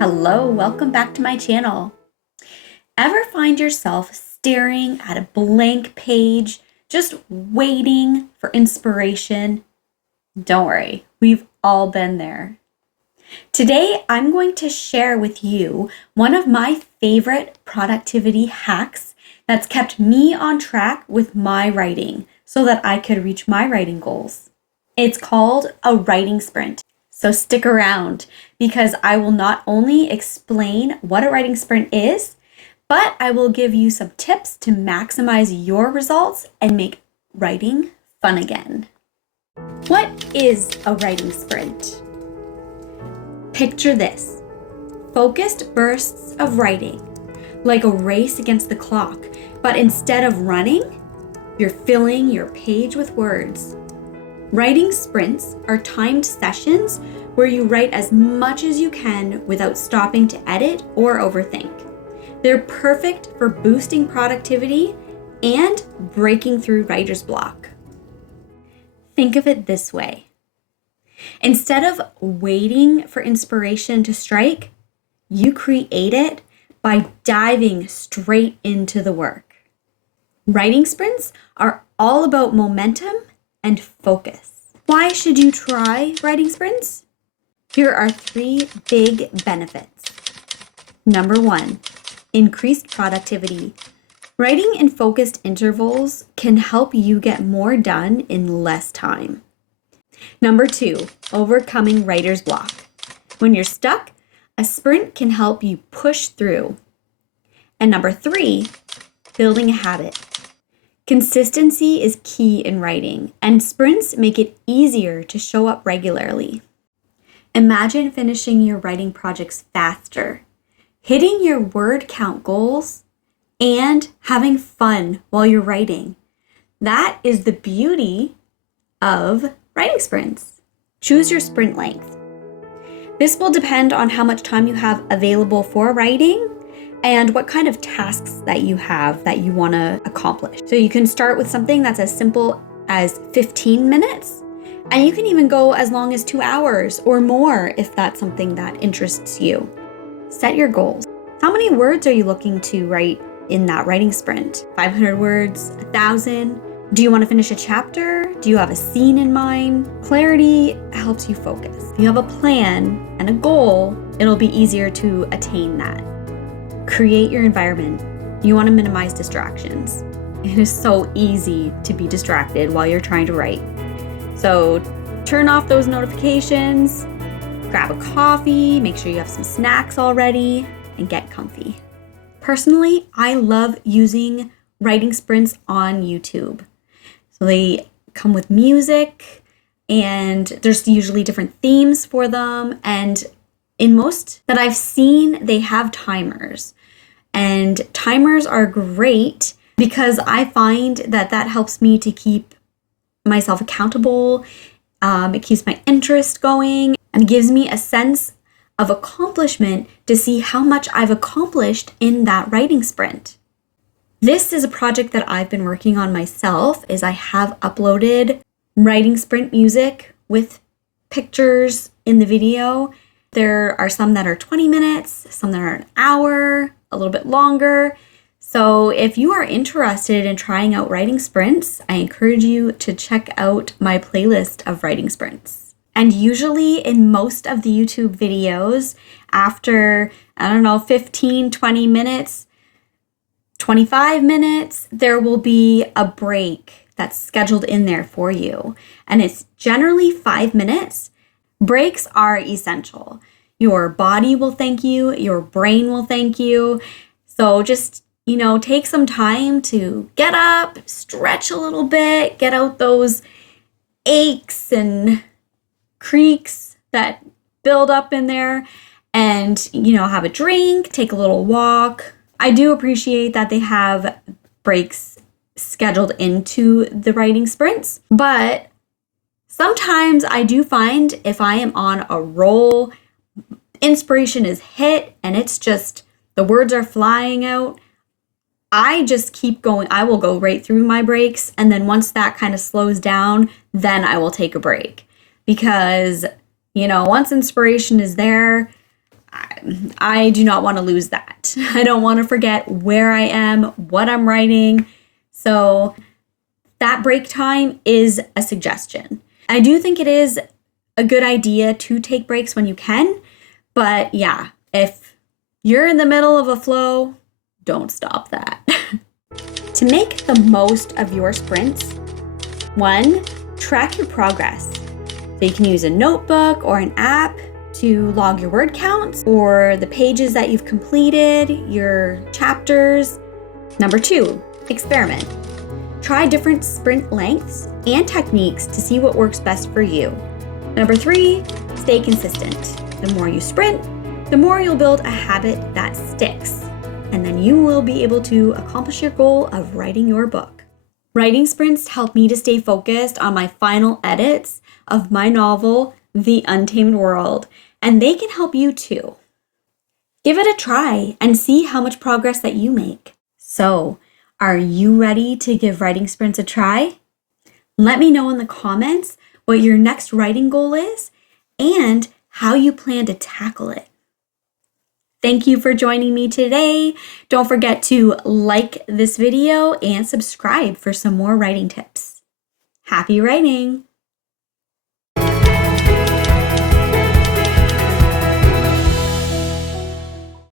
Hello, welcome back to my channel. Ever find yourself staring at a blank page, just waiting for inspiration? Don't worry, we've all been there. Today, I'm going to share with you one of my favorite productivity hacks that's kept me on track with my writing so that I could reach my writing goals. It's called a writing sprint. So stick around because I will not only explain what a writing sprint is, but I will give you some tips to maximize your results and make writing fun again. What is a writing sprint? Picture this: focused bursts of writing, like a race against the clock, but instead of running, you're filling your page with words. Writing sprints are timed sessions where you write as much as you can without stopping to edit or overthink. They're perfect for boosting productivity and breaking through writer's block. Think of it this way. Instead of waiting for inspiration to strike, you create it by diving straight into the work. Writing sprints are all about momentum and focus. Why should you try writing sprints? Here are 3 big benefits. Number 1, increased productivity. Writing in focused intervals can help you get more done in less time. Number 2, overcoming writer's block. When you're stuck, a sprint can help you push through. And number 3, building a habit. Consistency is key in writing, and sprints make it easier to show up regularly. Imagine finishing your writing projects faster, hitting your word count goals, and having fun while you're writing. That is the beauty of writing sprints. Choose your sprint length. This will depend on how much time you have available for writing and what kind of tasks that you have that you want to accomplish. So you can start with something that's as simple as 15 minutes, and you can even go as long as 2 hours or more if that's something that interests you. Set your goals. How many words are you looking to write in that writing sprint? 500 words, 1,000? Do you want to finish a chapter? Do you have a scene in mind? Clarity helps you focus. If you have a plan and a goal, it'll be easier to attain that. Create your environment. You want to minimize distractions. It is so easy to be distracted while you're trying to write. So turn off those notifications, grab a coffee, make sure you have some snacks already, and get comfy. Personally, I love using writing sprints on YouTube. So they come with music, and there's usually different themes for them. And in most that I've seen, they have timers. And timers are great because I find that helps me to keep myself accountable. It keeps my interest going and gives me a sense of accomplishment to see how much I've accomplished in that writing sprint. This is a project that I've been working on myself, is I have uploaded writing sprint music with pictures in the video. There are some that are 20 minutes, some that are an hour, a little bit longer. So if you are interested in trying out writing sprints, I encourage you to check out my playlist of writing sprints. And usually in most of the YouTube videos, after, 15, 20 minutes, 25 minutes, there will be a break that's scheduled in there for you. And it's generally 5 minutes. Breaks are essential. Your body will thank you, your brain will thank you. So just, take some time to get up, stretch a little bit, get out those aches and creaks that build up in there, and, have a drink, take a little walk. I do appreciate that they have breaks scheduled into the writing sprints, but sometimes I do find if I am on a roll, inspiration is hit and it's just, the words are flying out, I just keep going. I will go right through my breaks, and then once that kind of slows down, then I will take a break. Because, once inspiration is there, I do not want to lose that. I don't want to forget where I am, what I'm writing. So that break time is a suggestion. I do think it is a good idea to take breaks when you can, but yeah, if you're in the middle of a flow, don't stop that. To make the most of your sprints, 1, track your progress. So you can use a notebook or an app to log your word counts or the pages that you've completed, your chapters. Number 2, experiment. Try different sprint lengths and techniques to see what works best for you. Number 3, stay consistent. The more you sprint, the more you'll build a habit that sticks. And then you will be able to accomplish your goal of writing your book. Writing sprints help me to stay focused on my final edits of my novel, The Untamed World, and they can help you too. Give it a try and see how much progress that you make. So, are you ready to give writing sprints a try? Let me know in the comments what your next writing goal is and how you plan to tackle it. Thank you for joining me today. Don't forget to like this video and subscribe for some more writing tips. Happy writing!